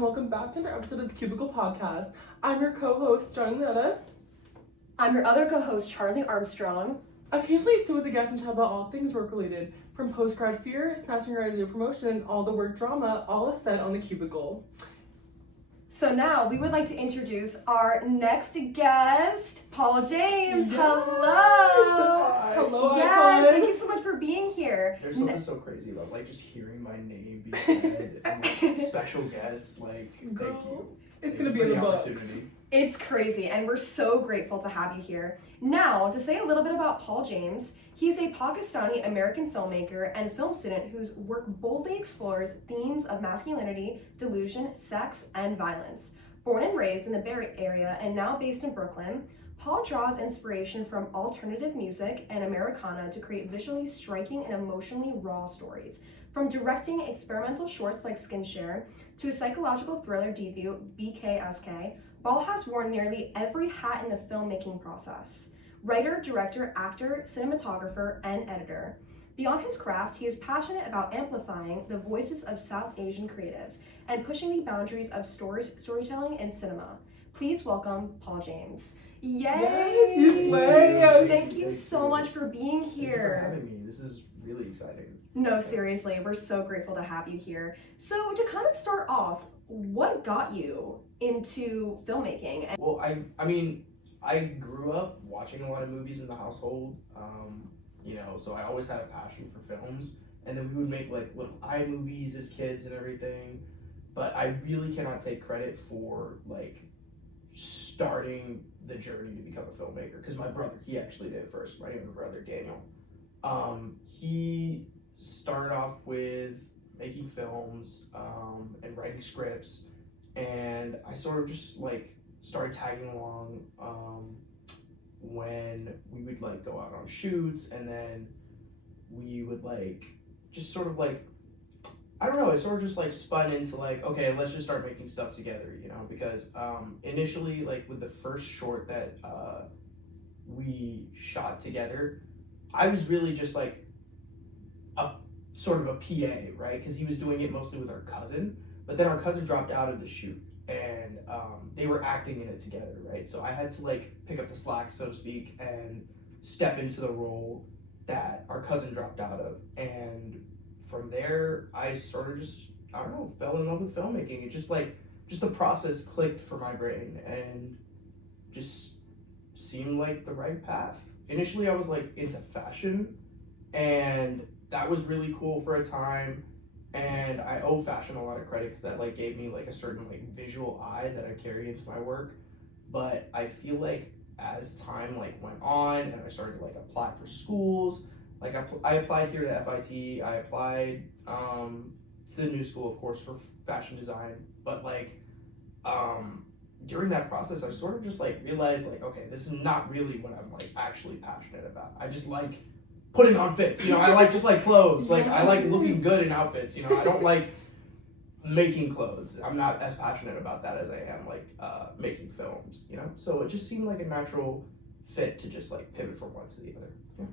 and welcome back to another episode of the Cubicle Podcast. I'm your co-host, John Letta. I'm your other co-host, Charlie Armstrong. Occasionally I sit with a guest and chat about all things work-related, from post-grad fear, snatching your idea promotion, and all the work drama, all is said on the Cubicle. So now we would like to introduce our next guest, Paul James. Yes. Hello. Hello, Yes, icon. thank you so much for being here. There's something so crazy about just hearing my name being said and special guests. Thank you. It's Thank gonna you be for in the the books. opportunity. It's crazy, and we're so grateful to have you here. Now, to say a little bit about Paul James, he's a Pakistani-American filmmaker and film student whose work boldly explores themes of masculinity, delusion, sex, and violence. Born and raised in the Bay Area and now based in Brooklyn, Paul draws inspiration from alternative music and Americana to create visually striking and emotionally raw stories. From directing experimental shorts like Skinshare to a psychological thriller debut, BKSK, Paul has worn nearly every hat in the filmmaking process. Writer, director, actor, cinematographer, and editor. Beyond his craft, he is passionate about amplifying the voices of South Asian creatives and pushing the boundaries of storytelling and cinema. Please welcome Paul James. Yay! Yes, you slay! Thank you so much for being here. Thank you for having me. This is really exciting. No, seriously, we're so grateful to have you here. So to kind of start off, what got you into filmmaking? Well, I grew up watching a lot of movies in the household, so I always had a passion for films, and then we would make little iMovies as kids and everything, but I really cannot take credit for starting the journey to become a filmmaker, because my brother, he actually did it first, my younger brother, Daniel. He started off with making films and writing scripts, and I sort of just started tagging along when we would go out on shoots, and then we would just sort of I don't know, it sort of just spun into okay, let's just start making stuff together, because initially with the first short that we shot together, I was really just a sort of a PA, right? Because he was doing it mostly with our cousin, but then our cousin dropped out of the shoot, and they were acting in it together, right? So I had to pick up the slack, so to speak, and step into the role that our cousin dropped out of. And from there, I sort of just, I don't know, fell in love with filmmaking. It just the process clicked for my brain and just seemed like the right path. Initially, I was into fashion, and that was really cool for a time. And I owe fashion a lot of credit because that gave me a certain visual eye that I carry into my work. But I feel as time went on and I started to apply for schools, I applied here to FIT, I applied to the new school, of course, for fashion design. But during that process, I sort of just realized okay, this is not really what I'm actually passionate about. I just putting on fits, I just clothes. I like looking good in outfits, I don't like making clothes. I'm not as passionate about that as I am making films, So it just seemed like a natural fit to just pivot from one to the other. Yeah.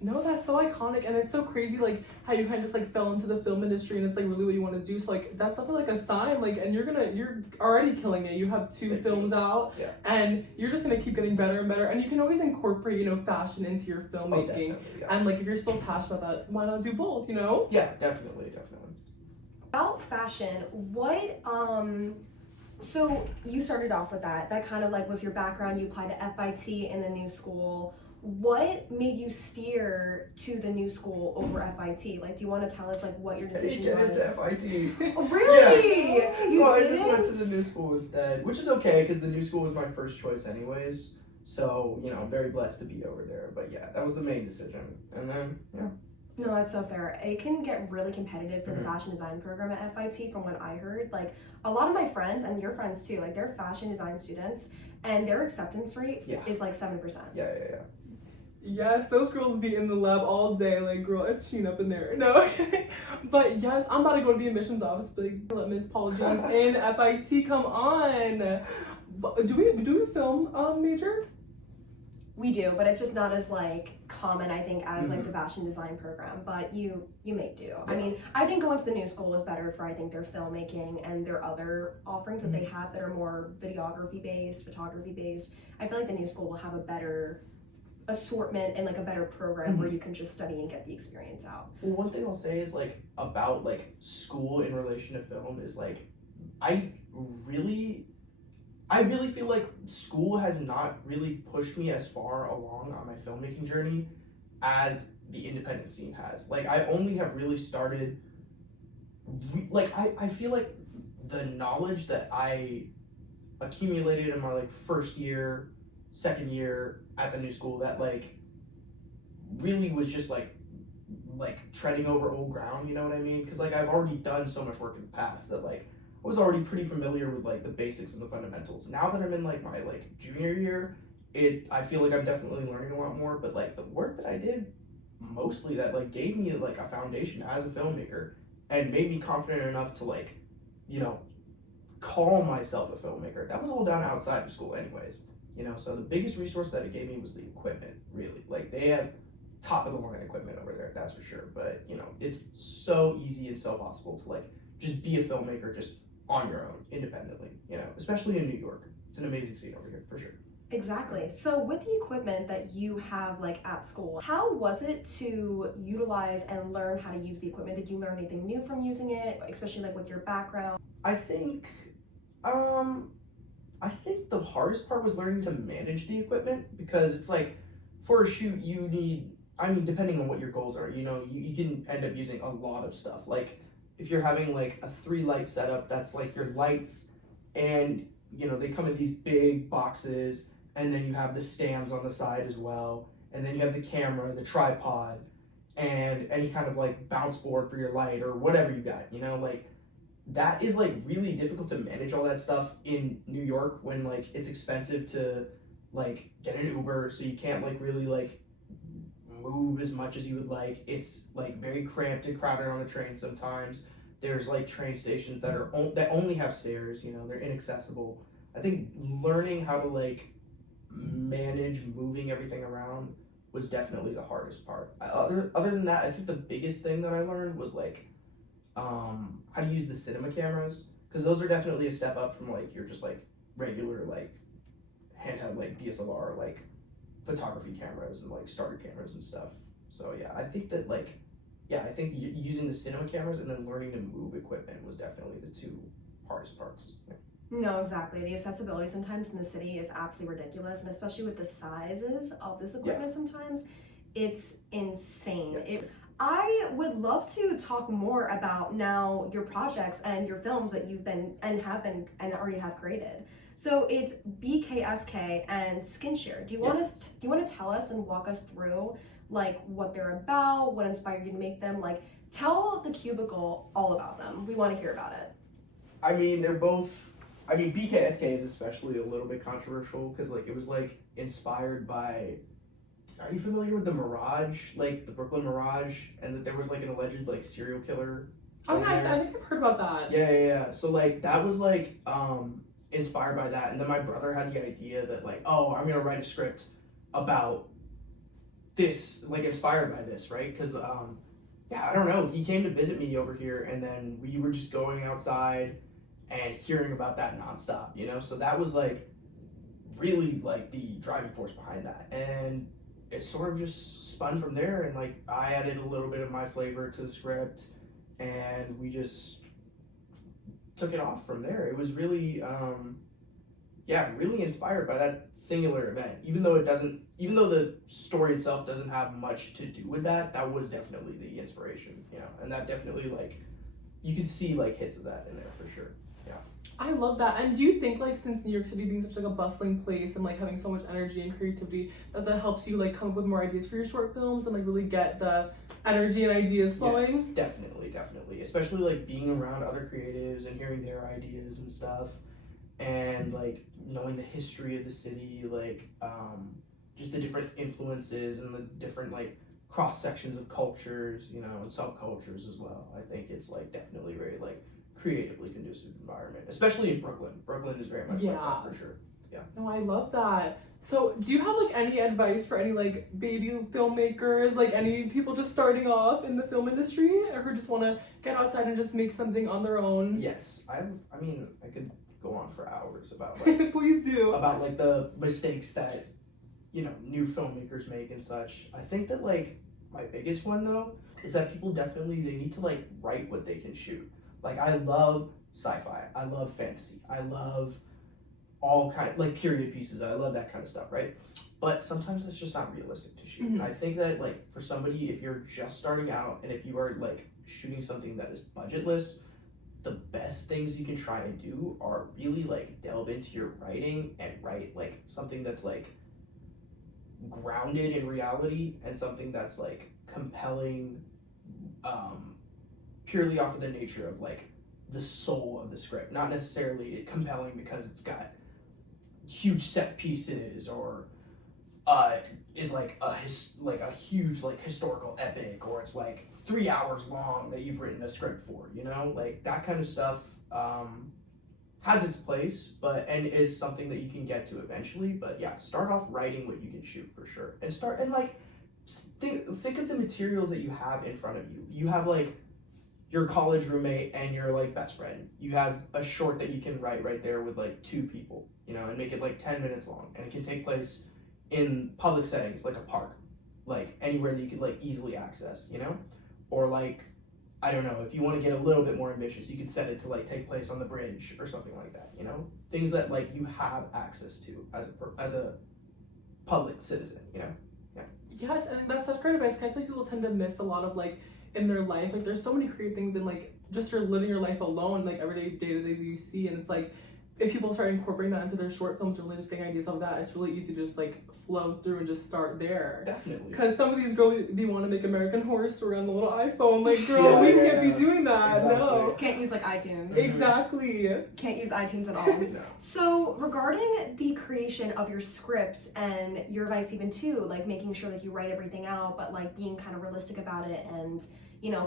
No, that's so iconic, and it's so crazy how you kind of just fell into the film industry, and it's really what you want to do. So that's definitely a sign, and you're already killing it. You have two films out, yeah, and you're just gonna keep getting better and better. And you can always incorporate fashion into your filmmaking. Yeah. And if you're still passionate about that, why not do both? Yeah, definitely. About fashion, what so you started off with that kind of was your background. You applied to FIT in the new school. What made you steer to the new school over FIT? Do you want to tell us what your decision was? I didn't get into FIT. Oh, really? Yeah. You so didn't? I just went to the new school instead, which is okay because the new school was my first choice anyways. So, I'm very blessed to be over there. But yeah, that was the main decision. And then, yeah. No, that's so fair. It can get really competitive for the fashion design program at FIT from what I heard. A lot of my friends, and your friends too, they're fashion design students, and their acceptance rate is 7%. Yeah. Yes, those girls be in the lab all day, girl, it's Sheen up in there. No, okay. But yes, I'm about to go to the admissions office, let Miss Paul James in FIT, come on. Do we film major? We do, but it's just not as like common, I think, as like the fashion design program. But you make do. I mean, I think going to the new school is better for, I think, their filmmaking and their other offerings that they have that are more videography based, photography based. I feel like the new school will have a better assortment and like a better program where you can just study and get the experience out. Well, one thing I'll say is like about like school in relation to film is like I really feel like school has not really pushed me as far along on my filmmaking journey as the independent scene has. Like I only have really started I feel like the knowledge that I accumulated in my like first year, second year at the new school that like really was just like treading over old ground, you know what I mean? Because like I've already done so much work in the past that like I was already pretty familiar with like the basics and the fundamentals. Now that I'm in like my like junior year, I feel like I'm definitely learning a lot more, but like the work that I did mostly that like gave me like a foundation as a filmmaker and made me confident enough to like, you know, call myself a filmmaker. That was all done outside of school anyways, you know? So the biggest resource that it gave me was the equipment, really. Like they have top of the line equipment over there, that's for sure. But you know, it's so easy and so possible to like just be a filmmaker just on your own, independently, you know, especially in New York. It's an amazing scene over here, for sure. Exactly. So with the equipment that you have like at school, how was it to utilize and learn how to use the equipment? Did you learn anything new from using it, especially like with your background? I think the hardest part was learning to manage the equipment because it's like for a shoot you need, I mean, depending on what your goals are, you know, you can end up using a lot of stuff. Like if you're having like a 3 light setup, that's like your lights, and you know they come in these big boxes, and then you have the stands on the side as well, and then you have the camera, the tripod, and any kind of like bounce board for your light or whatever you got, you know, like that is like really difficult to manage all that stuff in New York when like it's expensive to like get an Uber, so you can't like really like move as much as you would like. It's like very cramped and crowded on the train sometimes. There's like train stations that are that only have stairs, you know, they're inaccessible. I think learning how to like manage moving everything around was definitely the hardest part. Other than that, I think the biggest thing that I learned was like how to use the cinema cameras, because those are definitely a step up from like your just like regular like handheld like DSLR like photography cameras and like starter cameras and stuff. So yeah, I think that like, yeah, I think using the cinema cameras and then learning to move equipment was definitely the 2 hardest parts. Yeah. No, exactly. The accessibility sometimes in the city is absolutely ridiculous, and especially with the sizes of this equipment, sometimes it's insane. I would love to talk more about now your projects and your films that you've been and have been and already have created. So it's BKSK and Skinshare. Do you want to tell us and walk us through like what they're about, what inspired you to make them? Like tell the cubicle all about them. We want to hear about it. I mean, BKSK is especially a little bit controversial because like it was like inspired by, are you familiar with the Mirage, like the Brooklyn Mirage, and that there was like an alleged like serial killer? Oh yeah, I think I've heard about that. Yeah. So like that was like inspired by that, and then my brother had the idea that like, oh, I'm gonna write a script about this, like inspired by this, right? Because I don't know, he came to visit me over here, and then we were just going outside and hearing about that nonstop, you know. So that was like really like the driving force behind that, and it sort of just spun from there, and like I added a little bit of my flavor to the script, and we just took it off from there. It was really really inspired by that singular event. Even though the story itself doesn't have much to do with that, that was definitely the inspiration, you know. And that definitely like you could see like hits of that in there for sure. Yeah. I love that. And do you think like since New York City being such like a bustling place and like having so much energy and creativity that helps you like come up with more ideas for your short films and like really get the energy and ideas flowing? Yes, definitely. Especially like being around other creatives and hearing their ideas and stuff, and like knowing the history of the city, like just the different influences and the different like cross sections of cultures, you know, and subcultures as well. I think it's like definitely very like creatively conducive environment, especially in Brooklyn. Brooklyn is very much like that for sure. Yeah. No, I love that. So, do you have like any advice for any like baby filmmakers, like any people just starting off in the film industry, or who just want to get outside and just make something on their own? Yes, I mean, I could go on for hours about like Please do. about like the mistakes that new filmmakers make and such. I think that like my biggest one though is that people definitely they need to like write what they can shoot. Like I love sci-fi, I love fantasy, I love all kind like period pieces. I love that kind of stuff, right? But sometimes it's just not realistic to shoot. Mhm. I think that like for somebody, if you're just starting out and if you are like shooting something that is budgetless, the best things you can try and do are really like delve into your writing and write like something that's like grounded in reality and something that's like compelling, purely off of the nature of like the soul of the script, not necessarily compelling because it's got huge set pieces or is like a huge like historical epic, or it's like 3 hours long that you've written a script for, like that kind of stuff has its place, and is something that you can get to eventually. But yeah, start off writing what you can shoot for sure, and like think of the materials that you have in front of you. You have like your college roommate and your like best friend. You have a short that you can write right there with like 2 people, and make it like 10 minutes long, and it can take place in public settings like a park, like anywhere that you could like easily access, or like I don't know, if you want to get a little bit more ambitious, you could set it to like take place on the bridge or something like that, things that like you have access to as a public citizen, Yes, and that's such great advice. 'Cause I feel like people tend to miss a lot of like in their life. Like there's so many creative things in like just you're living your life alone, like everyday day to day that you see, and it's like if people start incorporating that into their short films or really just getting ideas of that, it's really easy to just like flow through and just start there. Definitely. Because some of these girls, they want to make American Horror Story on the little iPhone. Like, girl, we can't be doing that. Exactly. No. Can't use like iTunes. Exactly. Can't use iTunes at all. No. So regarding the creation of your scripts and your advice even too, like making sure like you write everything out, but like being kind of realistic about it and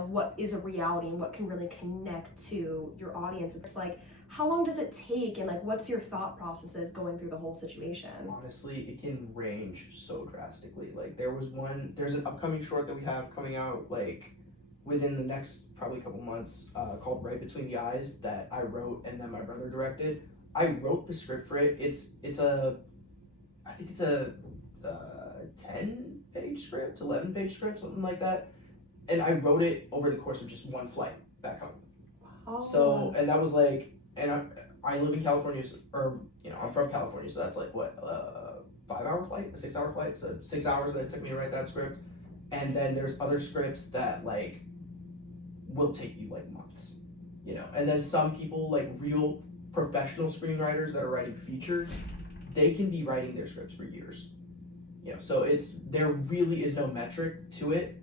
what is a reality and what can really connect to your audience. It's like, how long does it take and like what's your thought processes going through the whole situation? Honestly, it can range so drastically. Like there's an upcoming short that we have coming out like within the next probably couple months called Right Between the Eyes that I wrote and then my brother directed. I wrote the script for it. I think it's a 10-page script, 11-page script, something like that. And I wrote it over the course of just one flight back home. Wow. So, and that was like, and I live in California, or, I'm from California, so that's like, what, 5-hour flight, a 6-hour flight, so 6 hours that it took me to write that script. And then there's other scripts that, like, will take you, like, months, And then some people, like, real professional screenwriters that are writing features, they can be writing their scripts for years. So there really is no metric to it.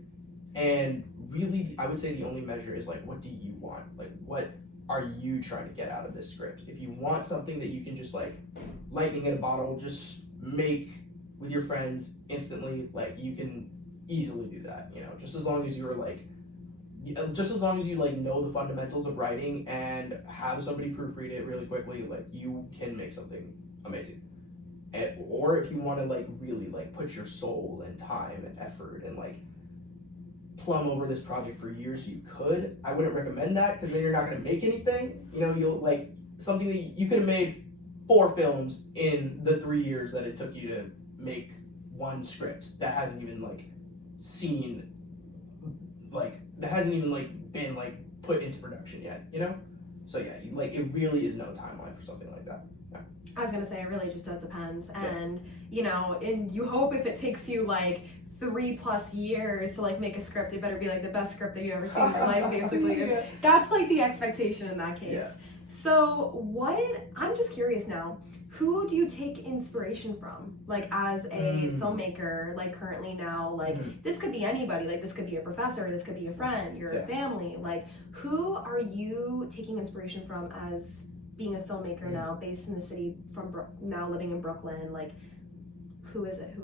And really, I would say the only measure is, like, what do you want? Like, what are you trying to get out of this script? If you want something that you can just like lightning in a bottle, just make with your friends instantly, like you can easily do that, just as long as you're like, just as long as you like know the fundamentals of writing and have somebody proofread it really quickly, like you can make something amazing. Or if you want to like really like put your soul and time and effort and like plumb over this project for years, you could. I wouldn't recommend that because then you're not going to make anything. You'll like something that you could have made 4 films in the 3 years that it took you to make one script that hasn't even like seen like that hasn't even like been like put into production yet. So yeah, like it really is no timeline for something like that. Yeah. I was gonna say it really just does depends, and and you hope if it takes you like 3+ years to like make a script, it better be like the best script that you've ever seen in your life, basically. Yeah. That's like the expectation in that case. Yeah. So I'm just curious now, who do you take inspiration from? Like as a filmmaker, like currently now, like this could be anybody, like this could be a professor, this could be a friend, your family, like who are you taking inspiration from as being a filmmaker now, based in the city, now living in Brooklyn? Like who is it?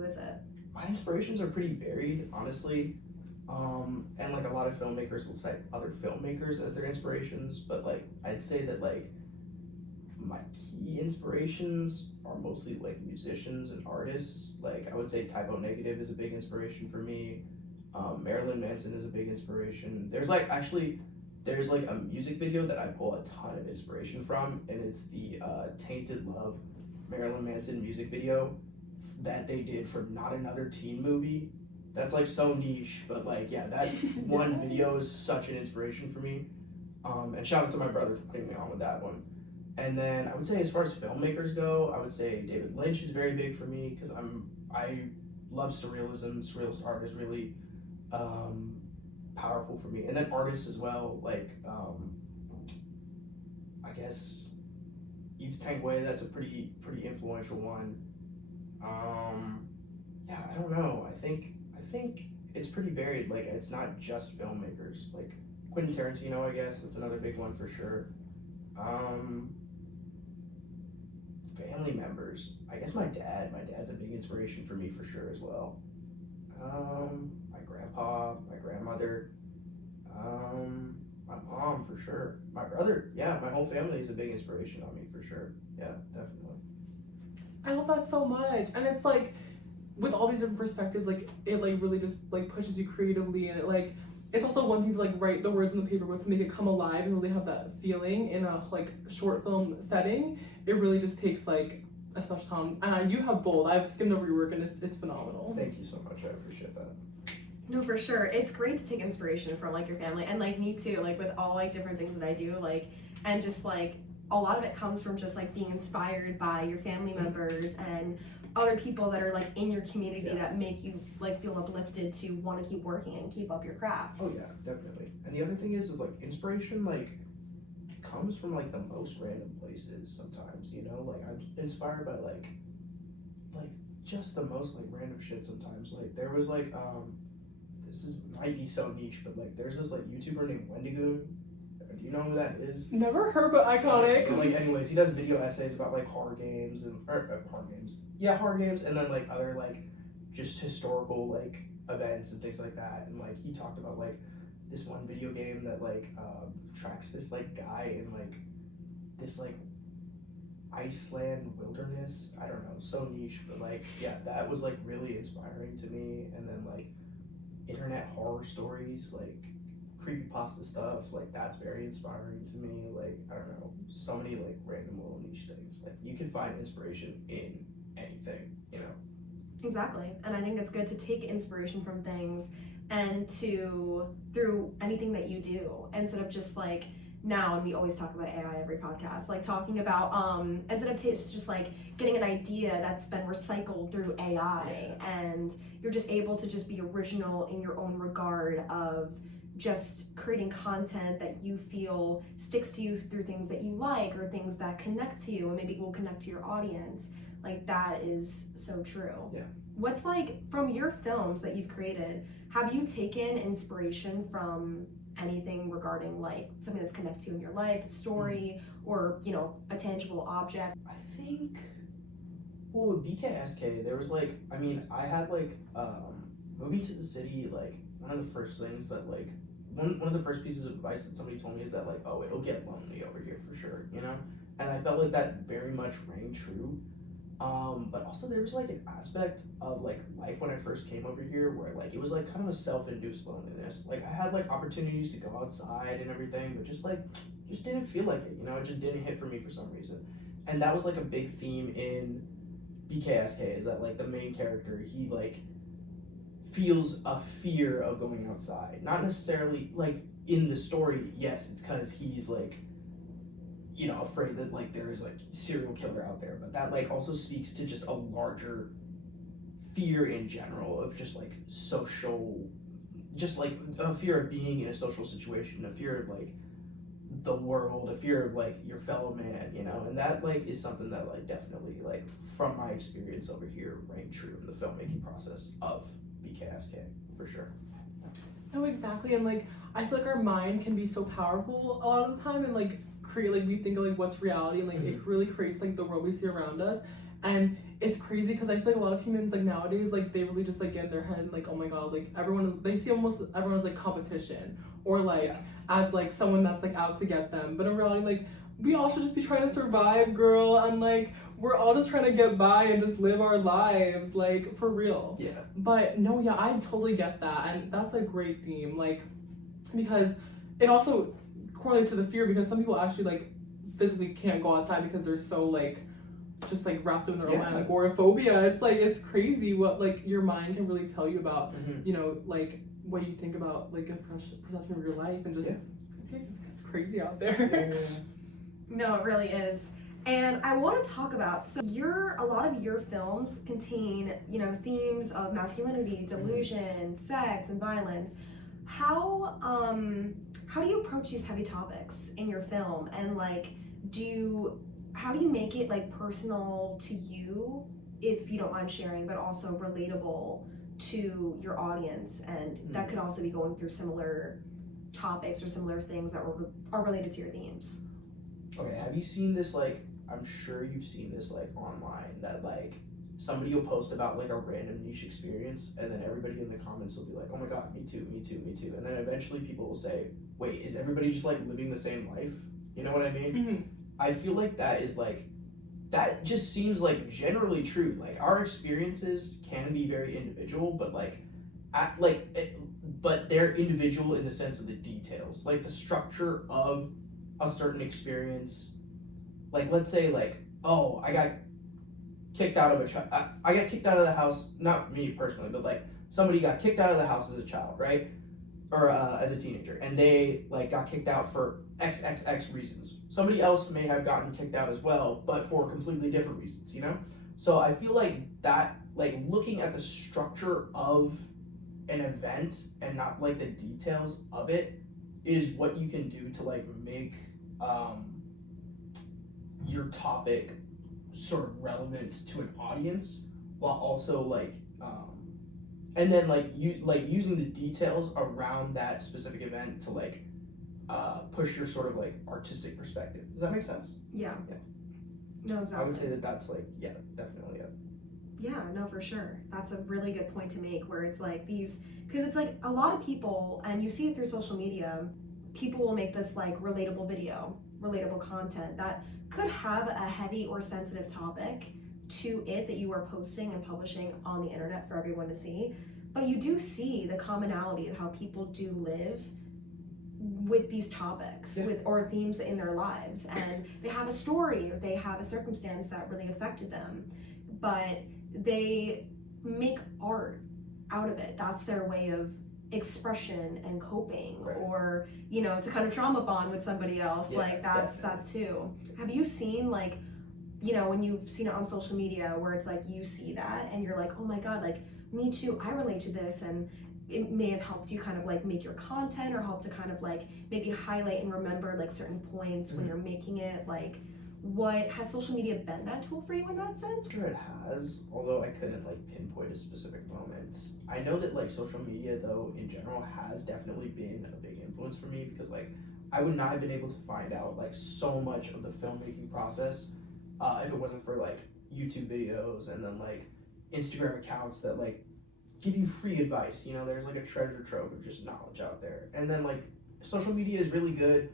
My inspirations are pretty varied, honestly, and like a lot of filmmakers will cite other filmmakers as their inspirations, but like I'd say that like my key inspirations are mostly like musicians and artists. Like I would say Typo Negative is a big inspiration for me. Marilyn Manson is a big inspiration. There's like a music video that I pull a ton of inspiration from, and it's the Tainted Love Marilyn Manson music video that they did for Not Another Teen Movie. That's like so niche, but like yeah, that one video is such an inspiration for me. And shout out to my brother for putting me on with that one. And then I would say as far as filmmakers go, I would say David Lynch is very big for me because I love surrealism. Surrealist art is really powerful for me. And then artists as well, like I guess Yves Tanguay, that's a pretty influential one. Yeah, I don't know. I think it's pretty varied. Like it's not just filmmakers. Like Quentin Tarantino, I guess that's another big one for sure. Family members. I guess my dad. My dad's a big inspiration for me for sure as well. My grandpa, my grandmother, my mom for sure. My brother. Yeah, my whole family is a big inspiration on me for sure. Yeah, definitely. I love that so much, and it's like with all these different perspectives, like it like really just like pushes you creatively, and it like it's also one thing to like write the words in the paper, but to make it come alive and really have that feeling in a like short film setting, it really just takes like a special time. And you have both. I've skimmed over your work, and it's phenomenal. Thank you so much. I appreciate that. No, for sure. It's great to take inspiration from like your family, and like me too, like with all like different things that I do, like, and just like a lot of it comes from just like being inspired by your family members and other people that are like in your community that make you like feel uplifted to want to keep working and keep up your craft. Oh yeah, definitely. And the other thing is like inspiration like comes from like the most random places sometimes, you know? Like I'm inspired by like just the most like random shit sometimes. Like there was like might be so niche, but like there's this like YouTuber named Wendigoon. Do you know who that is? Never heard, but iconic. But, like anyways, he does video essays about like horror games and horror games, and then like other like just historical like events and things like that. And like he talked about like this one video game that like tracks this like guy in like this like Iceland wilderness. I don't know, so niche, but like yeah, that was like really inspiring to me. And then like internet horror stories, like creepypasta stuff, like that's very inspiring to me. Like I don't know, so many like random little niche things. Like you can find inspiration in anything, you know. Exactly. And I think it's good to take inspiration from things and to through anything that you do instead of just like now, and we always talk about AI every podcast, like talking about instead of just like getting an idea that's been recycled through AI, and you're just able to just be original in your own regard of just creating content that you feel sticks to you through things that you like or things that connect to you and maybe will connect to your audience. Like that is so true. Yeah. What's like from your films that you've created, have you taken inspiration from anything regarding like something that's connected to you in your life, a story, or you know, a tangible object? I think with BKSK there was like I had like moving to the city, like one of the first things that like one of the first pieces of advice that somebody told me is that like, oh, it'll get lonely over here for sure, you know? And I felt like that very much rang true. But also there was like an aspect of like life when I first came over here where like it was like kind of a self-induced loneliness. Like I had like opportunities to go outside and everything, but just didn't feel like it, you know? It just didn't hit for me for some reason. And that was like a big theme in BKSK, is that like the main character, he like feels a fear of going outside. Not necessarily like in the story, yes, it's because he's like, you know, afraid that like there is like serial killer out there, but that like also speaks to just a larger fear in general of just like social, just like a fear of being in a social situation, a fear of like the world, a fear of like your fellow man, you know. And that like is something that like definitely like from my experience over here rang true in the filmmaking process of BKSK for sure. No, exactly. And like I feel like our mind can be so powerful a lot of the time, and like create like we think of like what's reality, and like it really creates like the world we see around us. And it's crazy because I feel like a lot of humans like nowadays, like they really just like get in their head like, oh my god, like they see almost everyone as like competition or like as like someone that's like out to get them. But in reality, like we all should just be trying to survive, girl, and like we're all just trying to get by and just live our lives, like for real. Yeah. But no, yeah, I totally get that, and that's a great theme, like because it also correlates to the fear, because some people actually like physically can't go outside because they're so like just like wrapped up in their own mind, like agoraphobia. It's like it's crazy what like your mind can really tell you about you know, like what you think about like a perception of your life, and just it's crazy out there. No, it really is. And I want to talk about, so a lot of your films contain, you know, themes of masculinity, delusion, sex, and violence. How do you approach these heavy topics in your film, and like how do you make it like personal to you, if you don't mind sharing, but also relatable to your audience, and that could also be going through similar topics or similar things that are related to your themes? Okay, have you seen this, like, I'm sure you've seen this like online, that like somebody will post about like a random niche experience, and then everybody in the comments will be like, oh my god, me too, me too, me too. And then eventually people will say, wait, is everybody just like living the same life? You know what I mean? I feel like that just seems like generally true. Like our experiences can be very individual, but but they're individual in the sense of the details, like the structure of a certain experience. Like let's say like, oh, I got kicked out of I got kicked out of the house, not me personally, but like somebody got kicked out of the house as a child, right? Or as a teenager, and they like got kicked out for XXX reasons. Somebody else may have gotten kicked out as well, but for completely different reasons, you know? So I feel like that, like looking at the structure of an event and not like the details of it, is what you can do to like make your topic sort of relevant to an audience, while also like and then like using the details around that specific event to like push your sort of like artistic perspective. Does that make sense? Yeah. No, exactly. I would say that that's like, yeah, definitely. Yeah, no, for sure. That's a really good point to make, where it's like these, because it's like a lot of people, and you see it through social media, people will make this like relatable video, relatable content that could have a heavy or sensitive topic to it that you are posting and publishing on the internet for everyone to see. But you do see the commonality of how people do live with these topics, or themes in their lives, and they have a story or they have a circumstance that really affected them, but they make art out of it. That's their way of expression and coping, or you know, to kind of trauma bond with somebody else. Like that's too. Have you seen like, you know, when you've seen it on social media where it's like you see that and you're like, oh my god, like me too, I relate to this, and it may have helped you kind of like make your content, or help to kind of like maybe highlight and remember like certain points when you're making it? Like, what has social media been that tool for you in that sense? I'm sure it has, although I couldn't like pinpoint a specific moment. I know that like social media though in general has definitely been a big influence for me, because like I would not have been able to find out like so much of the filmmaking process if it wasn't for like YouTube videos, and then like Instagram accounts that like give you free advice. You know, there's like a treasure trove of just knowledge out there. And then like social media is really good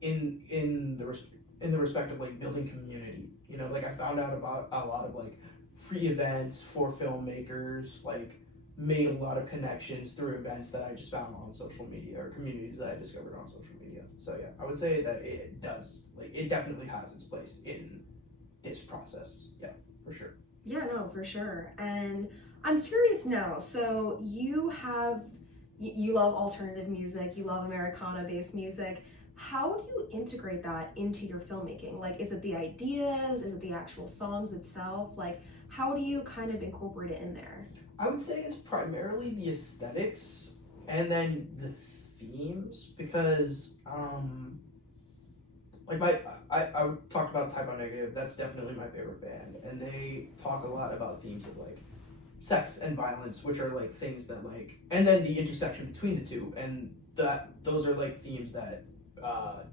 in the respect of like building community. You know, like I found out about a lot of like free events for filmmakers, like made a lot of connections through events that I just found on social media, or communities that I discovered on social media. So yeah, I would say that it does, like it definitely has its place in this process. Yeah, for sure. Yeah, no, for sure. And I'm curious now, so you love alternative music, you love Americana based music. How do you integrate that into your filmmaking? Like, is it the ideas? Is it the actual songs itself? Like, how do you kind of incorporate it in there? I would say it's primarily the aesthetics and then the themes, because like I talked about Type O Negative. That's definitely my favorite band, and they talk a lot about themes of like sex and violence, which are like things that like, and then the intersection between the two, and those are like themes that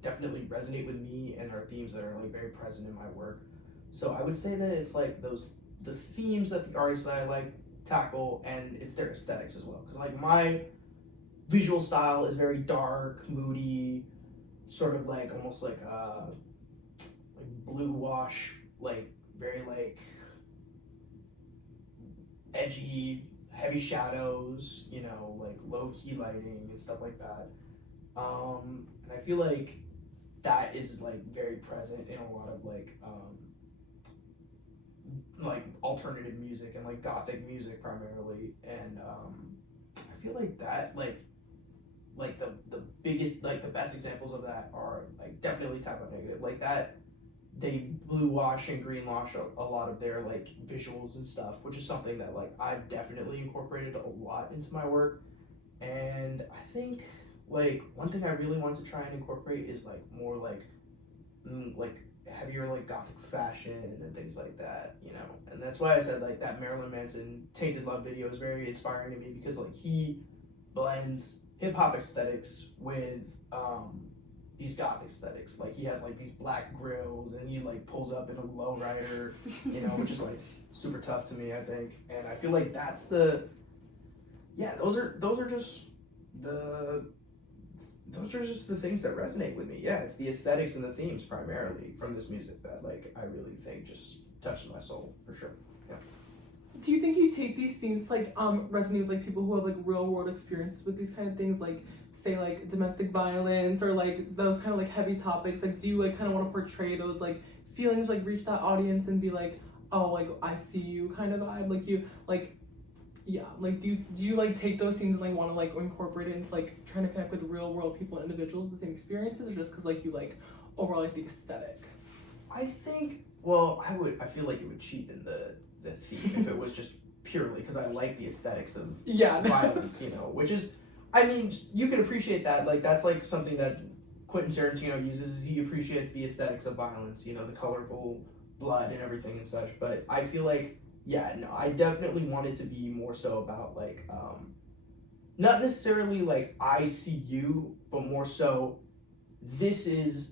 definitely resonate with me, and are themes that are like very present in my work. So I would say that it's like the themes that the artists that I like tackle, and it's their aesthetics as well, because like my visual style is very dark, moody, sort of like almost like blue wash, like very like edgy, heavy shadows, you know, like low key lighting and stuff like that. And I feel like that is like very present in a lot of like alternative music and like gothic music primarily. And I feel like that like the biggest, like the best examples of that are like definitely Type O Negative, like that. They blue wash and green wash a lot of their like visuals and stuff, which is something that like I've definitely incorporated a lot into my work. And I think like one thing I really want to try and incorporate is like more like heavier like gothic fashion and things like that, you know. And that's why I said like that Marilyn Manson Tainted Love video is very inspiring to me, because like he blends hip hop aesthetics with these gothic aesthetics. Like he has like these black grills and he like pulls up in a lowrider, you know, which is like super tough to me, I think. And I feel like that's the, yeah, those are just the things that resonate with me. Yeah, it's the aesthetics and the themes primarily from this music that like I really think just touches my soul for sure. Yeah. Do you think you take these themes to like resonate with like people who have like real world experiences with these kind of things, like say like domestic violence or like those kind of like heavy topics? Like do you like kind of want to portray those like feelings, like reach that audience and be like, oh, like I see you kind of vibe, like you like, yeah, like do you like take those themes and like want to like incorporate it into like trying to connect with real world people and individuals with the same experiences, or just because like you like overall like the aesthetic? I think, well, I feel like it would cheat in the theme if it was just purely because I like the aesthetics of violence, you know, which is, I mean, you can appreciate that. Like that's like something that Quentin Tarantino uses. He appreciates the aesthetics of violence, you know, the colorful blood and everything and such. But I feel like, yeah, no, I definitely want it to be more so about like, not necessarily like I see you, but more so this is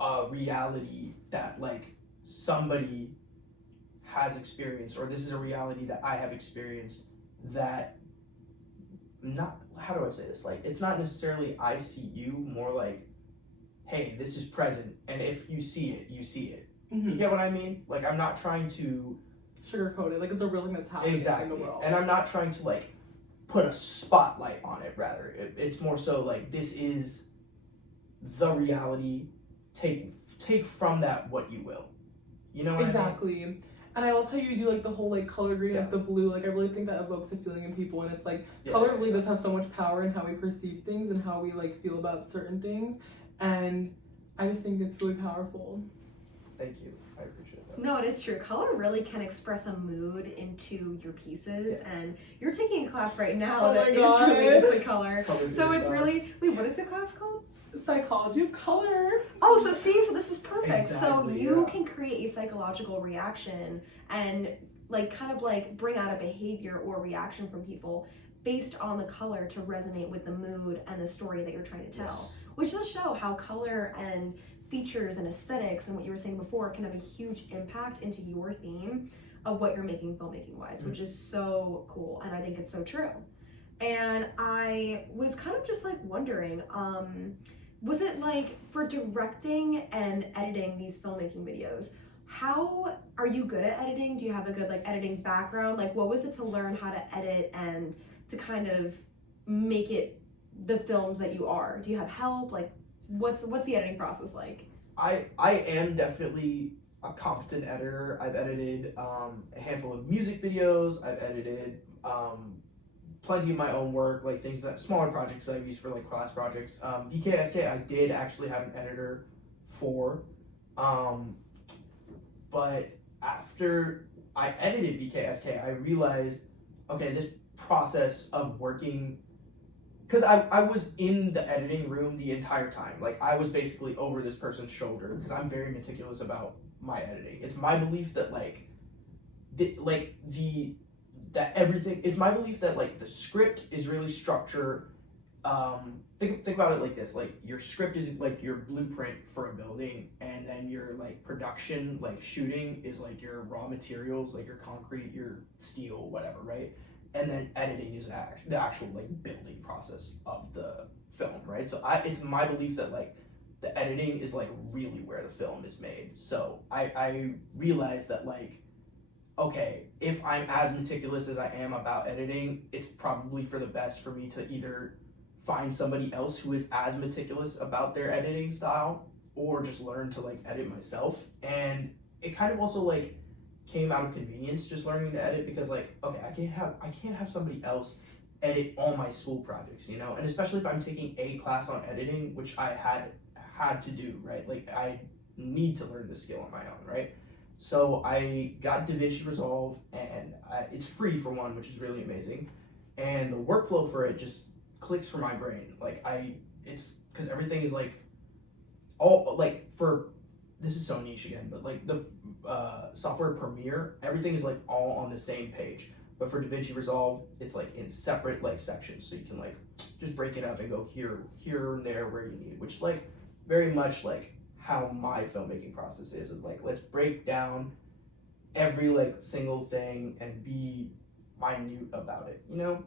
a reality that like somebody has experienced, or this is a reality that I have experienced that not, how do I say this? Like, it's not necessarily I see you, more like, hey, this is present, and if you see it, you see it. Mm-hmm. You get what I mean? Like, I'm not trying to sugarcoat it. Like, it's a real thing that's happening in the world. And I'm not trying to like put a spotlight on it. Rather, it's more so like this is the reality. Take from that what you will. You know what exactly. I mean? And I love how you do like the whole like color grading, like the blue. Like I really think that evokes a feeling in people, and it's like color really does have so much power in how we perceive things and how we like feel about certain things, and I just think it's really powerful. Thank you. I appreciate that. No, it is true. Color really can express a mood into your pieces, and you're taking a class right now that is related to color. So it's really, wait, what is the class called? Psychology of color. Oh, so this is perfect. Exactly, so you can create a psychological reaction and like kind of like bring out a behavior or reaction from people based on the color to resonate with the mood and the story that you're trying to tell. Which does show how color and features and aesthetics and what you were saying before can have a huge impact into your theme of what you're making filmmaking wise, which is so cool, and I think it's so true. And I was kind of just like wondering, was it like for directing and editing these filmmaking videos, how are you good at editing? Do you have a good like editing background? Like what was it to learn how to edit and to kind of make it the films that you are? Do you have help? Like what's the editing process like? I am definitely a competent editor. I've edited a handful of music videos. I've edited plenty of my own work, like things that smaller projects I've used for like class projects. BKSK I did actually have an editor for, but after I edited BKSK, I realized, okay, this process of working, because I was in the editing room the entire time. Like I was basically over this person's shoulder because I'm very meticulous about my editing. It's my belief that it's my belief that like the script is really structured. Think about it like this: like your script is like your blueprint for a building, and then your like production, like shooting, is like your raw materials, like your concrete, your steel, whatever, right? And then editing is the actual like building process of the film, right? right? So it's my belief that like the editing is like really where the film is made. So I realized that like, okay, if I'm as meticulous as I am about editing, it's probably for the best for me to either find somebody else who is as meticulous about their editing style, or just learn to like edit myself. And it kind of also like came out of convenience just learning to edit, because like, okay, I can't have somebody else edit all my school projects, you know? And especially if I'm taking a class on editing, which I had to do, right? Like I need to learn this skill on my own, right? So I got DaVinci Resolve, and it's free for one, which is really amazing. And the workflow for it just clicks for my brain. Like it's because everything is like all like for, this is so niche again, but like the software Premiere, everything is like all on the same page. But for DaVinci Resolve, it's like in separate like sections, so you can like just break it up and go here and there where you need it, which is like very much like how my filmmaking process is like, let's break down every like single thing and be minute about it, you know?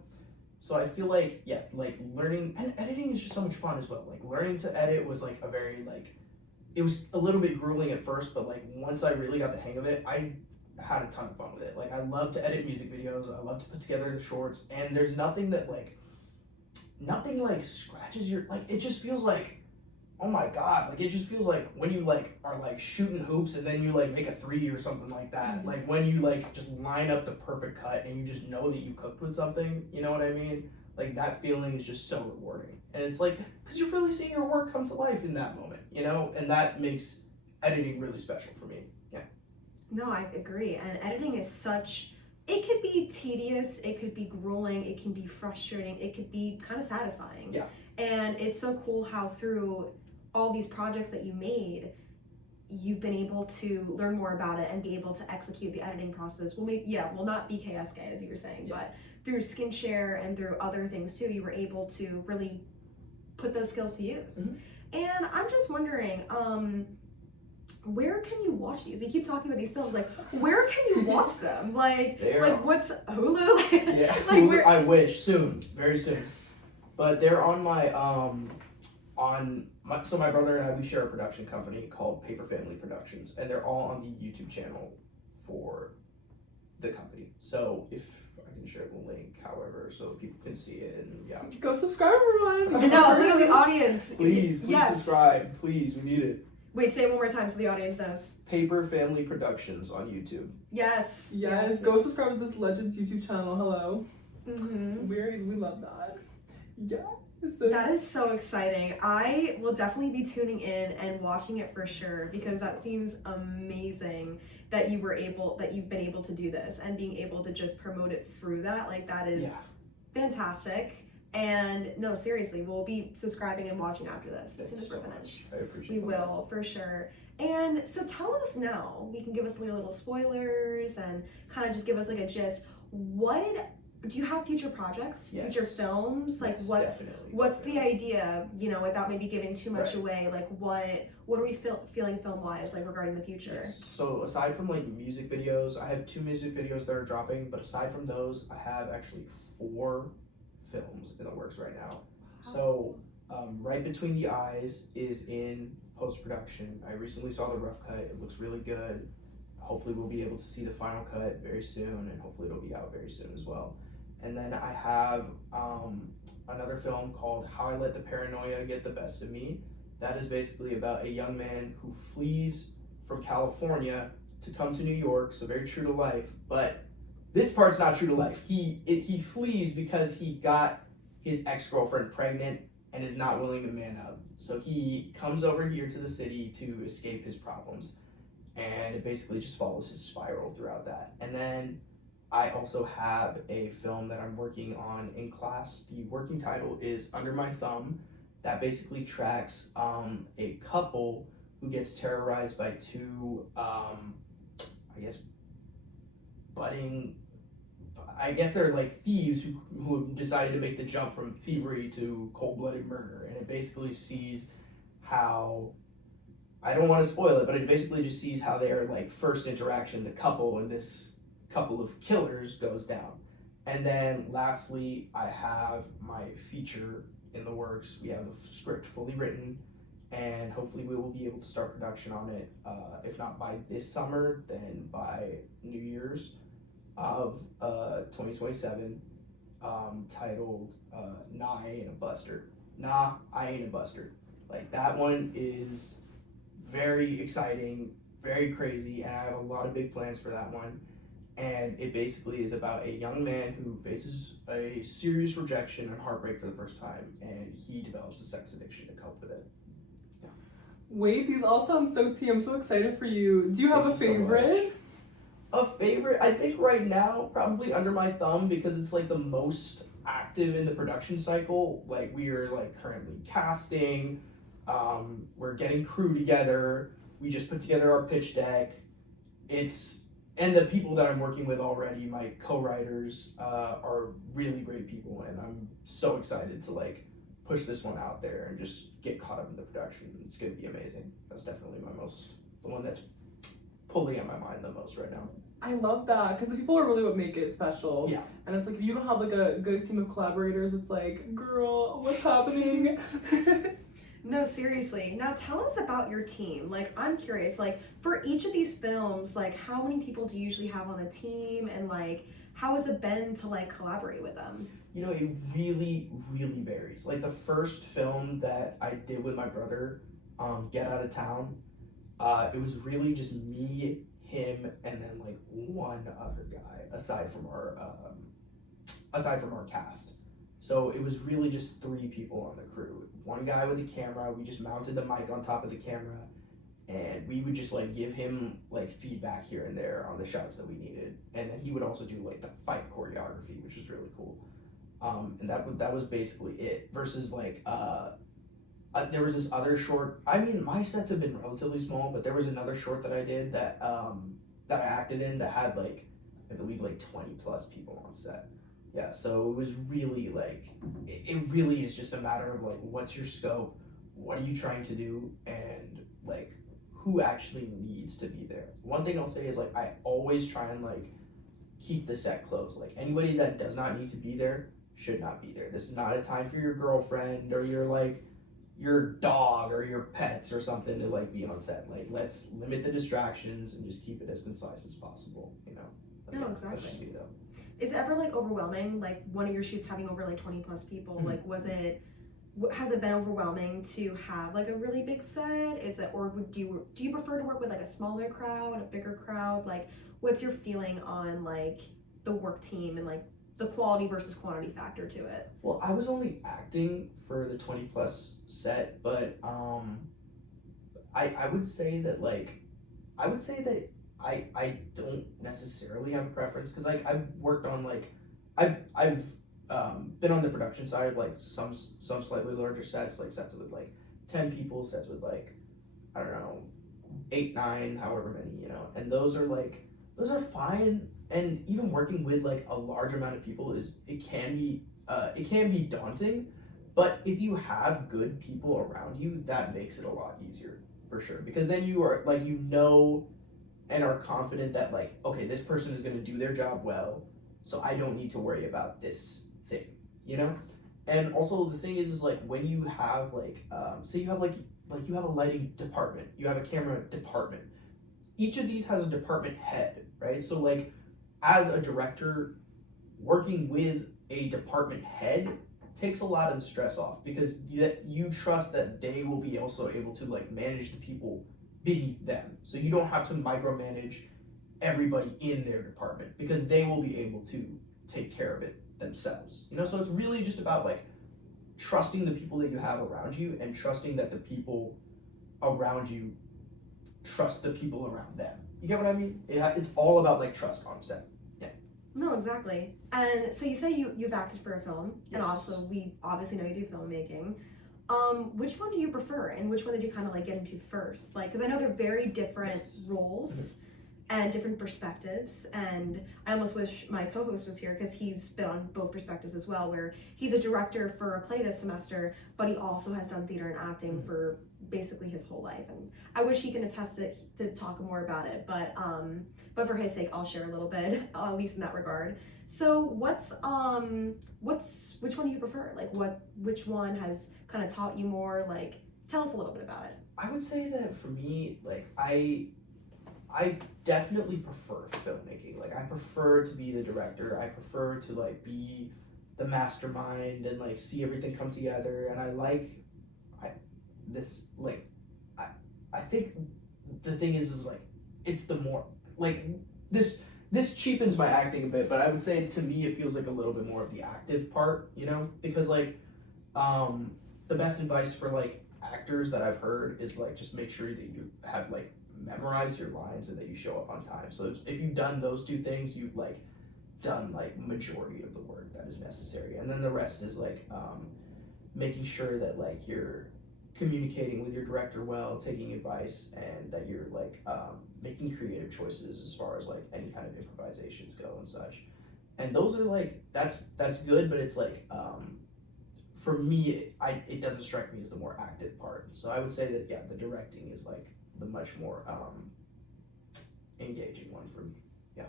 So I feel like, yeah, like learning, and editing is just so much fun as well. Like learning to edit was like a very like, it was a little bit grueling at first, but like once I really got the hang of it, I had a ton of fun with it. Like I love to edit music videos, I love to put together the shorts, and there's nothing like scratches your, like it just feels like, oh my god, like it just feels like when you like are like shooting hoops and then you like make a 3 or something like that. Mm-hmm. Like when you like just line up the perfect cut and you just know that you cooked with something, you know what I mean? Like that feeling is just so rewarding. And it's like, because you're really seeing your work come to life in that moment, you know? And that makes editing really special for me. Yeah. No, I agree. And editing is such, it could be tedious, it could be grueling, it can be frustrating, it could be kind of satisfying. Yeah. And it's so cool how through all these projects that you made, you've been able to learn more about it and be able to execute the editing process. Well, maybe, well, not BKSK as you were saying, but through Skinshare and through other things too, you were able to really put those skills to use. Mm-hmm. And I'm just wondering, where can you watch these? We keep talking about these films, like where can you watch them? Like what's Hulu? Yeah, like where? I wish soon, very soon. But they're on my so my brother and I, we share a production company called Paper Family Productions, and they're all on the YouTube channel for the company. So if I can share the link, however, so people can see it, and yeah. Go subscribe, everyone. No, literally, audience. Please subscribe. Please, we need it. Wait, say it one more time so the audience knows. Paper Family Productions on YouTube. Yes. Go subscribe to this Legends YouTube channel. Hello. Mm-hmm. We love that. Yes. That is so exciting. I will definitely be tuning in and watching it for sure, because that seems amazing that you've been able to do this and being able to just promote it through that. Like that is fantastic. And no, seriously, we'll be subscribing and watching after this as soon as we're finished. I appreciate We will, for sure. And so tell us now, we can give us like little spoilers and kind of just give us like a gist. What do you have future projects, future films? Like yes, what's the idea, you know, without maybe giving too much away? Like what are we feeling film wise, like regarding the future? Yes. So aside from like music videos, I have 2 music videos that are dropping, but aside from those, I have actually 4 films in the works right now. So Right Between the Eyes is in post-production. I recently saw the rough cut. It looks really good. Hopefully we'll be able to see the final cut very soon, and hopefully it'll be out very soon as well. And then I have another film called How I Let the Paranoia Get the Best of Me. That is basically about a young man who flees from California to come to New York, so very true to life. But this part's not true to life. He flees because he got his ex-girlfriend pregnant and is not willing to man up. So he comes over here to the city to escape his problems. And it basically just follows his spiral throughout that. And then I also have a film that I'm working on in class. The working title is Under My Thumb. That basically tracks a couple who gets terrorized by 2, they're like thieves who decided to make the jump from thievery to cold-blooded murder. And it basically sees how, I don't want to spoil it, but it basically just sees how their like first interaction, the couple and this couple of killers, goes down. And then lastly, I have my feature in the works. We have the script fully written, and hopefully we will be able to start production on it. If not by this summer, then by New Year's of 2027. Titled Nah, I Ain't a Buster. Nah, I Ain't a Buster. Like, that one is very exciting, very crazy, and I have a lot of big plans for that one. And it basically is about a young man who faces a serious rejection and heartbreak for the first time, and he develops a sex addiction to cope with it. Wait, these all sound so tea. I'm so excited for you. Do you have Thank a you so favorite? A favorite, I think right now, probably Under My Thumb, because it's like the most active in the production cycle. Like, we are like currently casting, we're getting crew together, we just put together our pitch deck. And the people that I'm working with already, my co-writers, are really great people, and I'm so excited to like push this one out there and just get caught up in the production. It's gonna be amazing. That's definitely the one that's pulling on my mind the most right now. I love that, because the people are really what make it special. Yeah. And it's like, if you don't have like a good team of collaborators, it's like, girl, what's happening? No, seriously. Now tell us about your team. Like, I'm curious, like, for each of these films, like, how many people do you usually have on the team, and like, how has it been to like collaborate with them? You know, it really, really varies. Like, the first film that I did with my brother, Get Out of Town, it was really just me, him, and then like one other guy aside from our cast. So it was really just 3 people on the crew. One guy with a camera, we just mounted the mic on top of the camera, and we would just like give him like feedback here and there on the shots that we needed. And then he would also do like the fight choreography, which was really cool. And that was basically it. Versus like there was this other short. I mean, my sets have been relatively small, but there was another short that I did that I acted in that had like, I believe, like 20 plus people on set. Yeah, so it was really like, it really is just a matter of like, what's your scope, what are you trying to do, and like, who actually needs to be there. One thing I'll say is like, I always try and like keep the set closed. Like, anybody that does not need to be there should not be there. This is not a time for your girlfriend or your dog or your pets or something to like be on set. Like, let's limit the distractions and just keep it as concise as possible, you know? No, exactly. That's just me though. Is it ever like overwhelming, like one of your shoots having over like 20 plus people? Mm-hmm. Like, has it been overwhelming to have like a really big set? Is it, or do you prefer to work with like a smaller crowd, a bigger crowd? Like, what's your feeling on like the work team and like the quality versus quantity factor to it? Well, I was only acting for the 20 plus set, but I would say that I don't necessarily have a preference, because like I've worked on like I've been on the production side of like some slightly larger sets, like sets with like 10 people, sets with like, I don't know, 8, 9, however many, you know, and those are fine. And even working with like a large amount of people it can be daunting, but if you have good people around you, that makes it a lot easier for sure, because then you are like, you know, and are confident that like, okay, this person is going to do their job well, so I don't need to worry about this thing, you know. And also the thing is like, when you have like say you have like you have a lighting department, you have a camera department, each of these has a department head, right? So like, as a director, working with a department head takes a lot of the stress off, because you trust that they will be also able to like manage the people beneath them. So you don't have to micromanage everybody in their department, because they will be able to take care of it themselves. You know, so it's really just about like trusting the people that you have around you, and trusting that the people around you trust the people around them. You get what I mean? It's all about like trust on set. Yeah. No, exactly. And so you say you've acted for a film, Yes. and also we obviously know you do filmmaking. Which one do you prefer, and which one did you kind of like get into first? Like, because I know they're very different Yes. roles and different perspectives, and I almost wish my co-host was here, because he's been on both perspectives as well, where he's a director for a play this semester, but he also has done theater and acting for basically his whole life, and I wish he can attest to talk more about it, but for his sake, I'll share a little bit, at least in that regard. So which one do you prefer? Like which one has kind of taught you more? Like tell us a little bit about it. I would say that for me, like I definitely prefer filmmaking. Like I prefer to be the director. I prefer to like be the mastermind and like see everything come together. And this like I think the thing is like it's the more like this cheapens my acting a bit, but I would say to me it feels like a little bit more of the active part, you know, because like the best advice for like actors that I've heard is like just make sure that you have like memorized your lines and that you show up on time. So if you've done those two things, you've like done like majority of the work that is necessary, and then the rest is like making sure that like you're communicating with your director well, taking advice, and that you're like making creative choices as far as like any kind of improvisations go and such. And those are like that's good, but it's like for me it doesn't strike me as the more active part. So I would say that yeah, the directing is like the much more engaging one for me. Yeah.